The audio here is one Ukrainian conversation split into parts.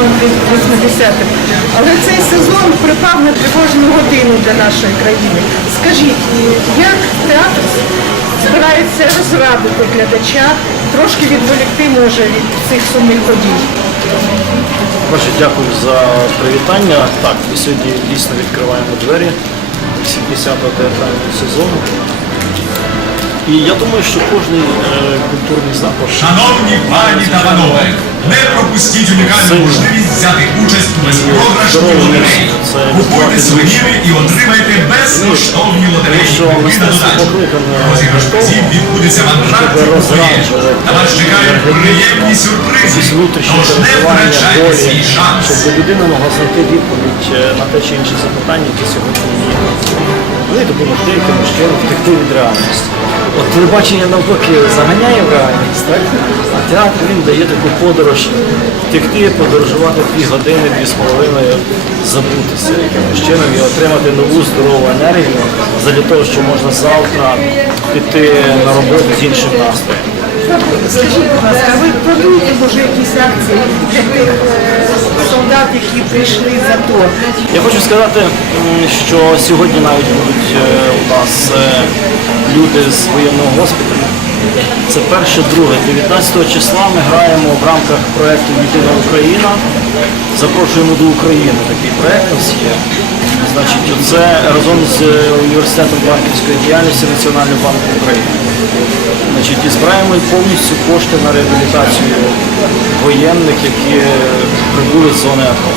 сезон 80-х. Але цей сезон припав на тривожну годину для нашої країни. Скажіть, як театр збирається розрадити глядача, трошки відволікти може від цих сумних подій? Перше, дякую за привітання. Так, і сьогодні дійсно відкриваємо двері 70-го театрального сезону. І я думаю, що кожен культурний заклад Шановні пані та панове, не пропустіть унікальну можливість взяти участь у безпрограшній лотереї. Купуйте сувеніри і отримайте безкоштовні лотерейні Що на додачу. Розіграш призів відбудеться в антракті у фоє. На вас чекають приємні сюрпризи. Тож не втрачайте свій шанс. щоб людина могла знайти відповідь е, на те чи інше запитання, які сьогодні є. І допомогти чином втекти від реальності. От телебачення навпаки заганяє в реальність, так? А театр він дає таку подорож, втекти, подорожувати дві години, дві з половиною, забутися якимось чином і отримати нову здорову енергію для того, щоб можна завтра піти на роботу з іншим настроєм. Скажіть, будь ласка, ви плануєте може якісь акції для тих е, солдат, які прийшли за то? Я хочу сказати, що сьогодні навіть будуть е, у нас е, люди з воєнного госпіталю. Це перше, друге. 19 числа ми граємо в рамках проєкту Єдина Україна. Запрошуємо до України. Такий проєкт у нас є. Значить, це разом з е, університетом банківської діяльності Національного банку України. Значить, і збираємо повністю кошти на реабілітацію воєнних, які е, прибули з зони АТО.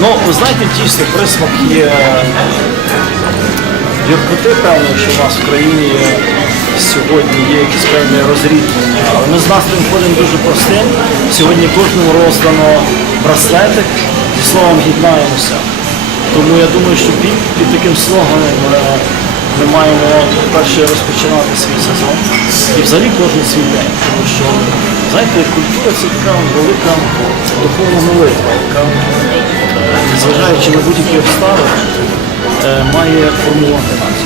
Ну, ви знаєте, дійсно присмак є е, гіркоти, певно, що у нас в країні сьогодні є якісь певні розрізнення. Але ми з настроєм ходимо дуже простим. Сьогодні кожному роздано браслетик словом єднаємося. Тому я думаю, що під, під таким слоганом е, ми маємо перше розпочинати свій сезон і взагалі кожен свій день. Тому що, знаєте, культура це така велика духовна молитва, яка, е, незважаючи на будь-які обставини, е, має формувати нас.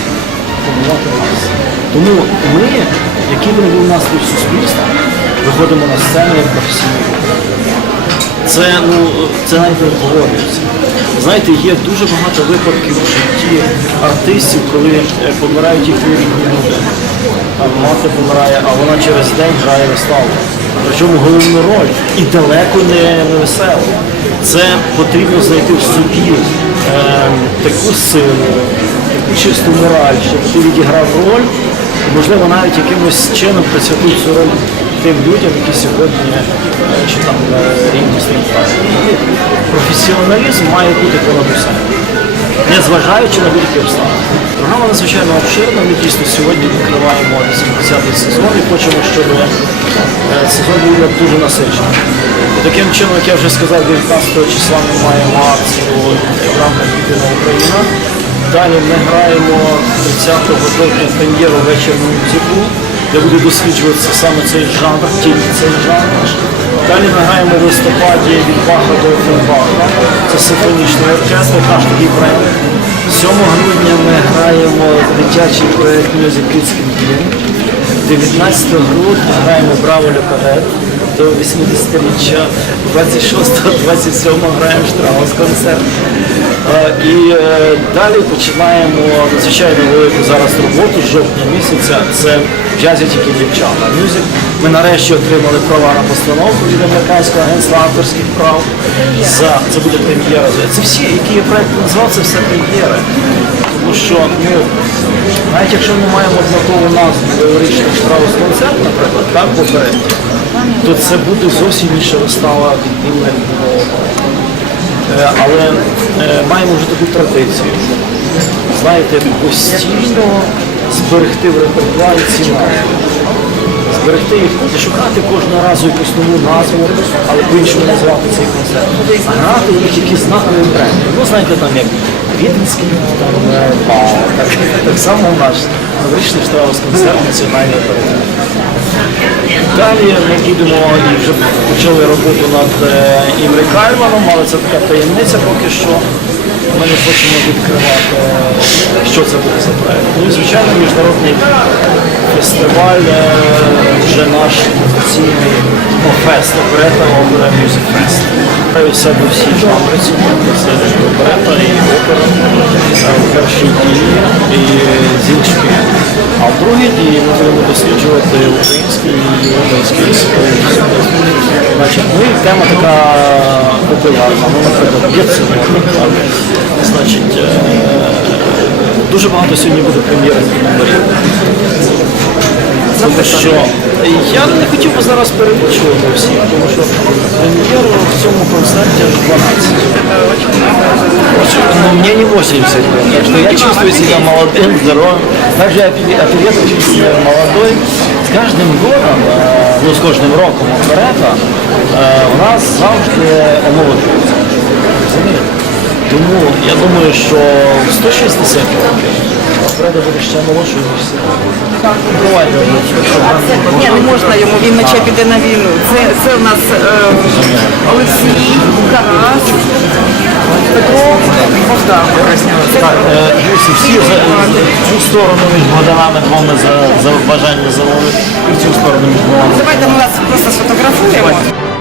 Формувати нас. Тому ми, які б не був настрій в суспільстві, виходимо на сцену як професійні. Це, ну, це навіть не обговорюється. Знаєте, є дуже багато випадків в житті артистів, коли е, помирають їхні рідні люди. А мати помирає, а вона через день грає виставу. Причому головну роль і далеко не, весело. Це потрібно знайти в собі е, таку силу, таку чисту мораль, щоб ти відіграв роль, і, можливо, навіть якимось чином присвятив цю роль тим людям, які сьогодні чи там е, рівні з тим Професіоналізм має бути понад незважаючи на будь-які обставини. Програма надзвичайно обширна. Ми дійсно сьогодні відкриваємо 80-й сезон і хочемо, щоб е, сезон був дуже насичений. Таким чином, як я вже сказав, 19 числа ми маємо акцію в Єдина Україна. Далі ми граємо 30 жовтня прем'єру вечір мюзиклу, де буде досліджуватися саме цей жанр, тільки цей жанр. Далі ми граємо в листопаді від Баха до Фенбаха. Це симфонічний оркестр, наш такий проєкт. 7 грудня ми граємо дитячий проєкт Music Kids Dream. 19 грудня граємо Браво Люкарет до 80-річчя, 26-27 граємо Штраус концерт. Е, І е, далі починаємо надзвичайно велику зараз роботу з жовтня місяця. Це джазі тільки дівчата. Мюзик. Ми нарешті отримали права на постановку від американського агентства авторських прав. За це буде прем'єра. Це всі, які я проекти назвав, це все прем'єри. Тому що ну, навіть якщо ми маємо однакову назву теоричний штраус концерт, наприклад, так попередньо, то це буде зовсім інша вистава від Білли. Е, Але е, маємо вже таку традицію. Знаєте, постійно зберегти в репертуарі ці назви. Зберегти їх, не шукати кожного разу якусь нову назву, але по-іншому назвати цей концерт. Грати у них якісь знакові бренди. Ну, знаєте, там як Віденський, там е, так, так само наш новорічний штраус концерт національної перемоги. Далі ми їдемо і вже почали роботу над е, Імрі Кальманом, але це така таємниця поки що. ми не хочемо відкривати, що це буде за проект. Ну і звичайно, міжнародний фестиваль е, вже наш офіційний ну, фест, оперета Opera Music Fest. У себе всі жанри це оперета і опера будемо досліджувати український і український Значить, ну і тема така популярна. Ну, наприклад, є так? Значить, е, дуже багато сьогодні буде прем'єрних номерів. Тому що я не хотів би зараз перелічувати всіх, тому що прем'єр в цьому концерті аж 12. Но мне не 80 лет, так что я чувствую себя молодым, здоровым. Также опе- очень молодой. С каждым годом, э, ну з кожним роком оперета е, у нас завжди омолоджується. Тому я думаю, що 160 років оперета буде ще молодшою, ніж сьогодні. Давайте, Ні, не можна йому, він наче піде на війну. Це, це в нас е, Олексій, Тарас, Петро, Богдан. Е, дивіться, всі за цю сторону між Богданами двома за, бажання замовити, і в цю сторону між Богданами. Давайте ми нас просто сфотографуємо.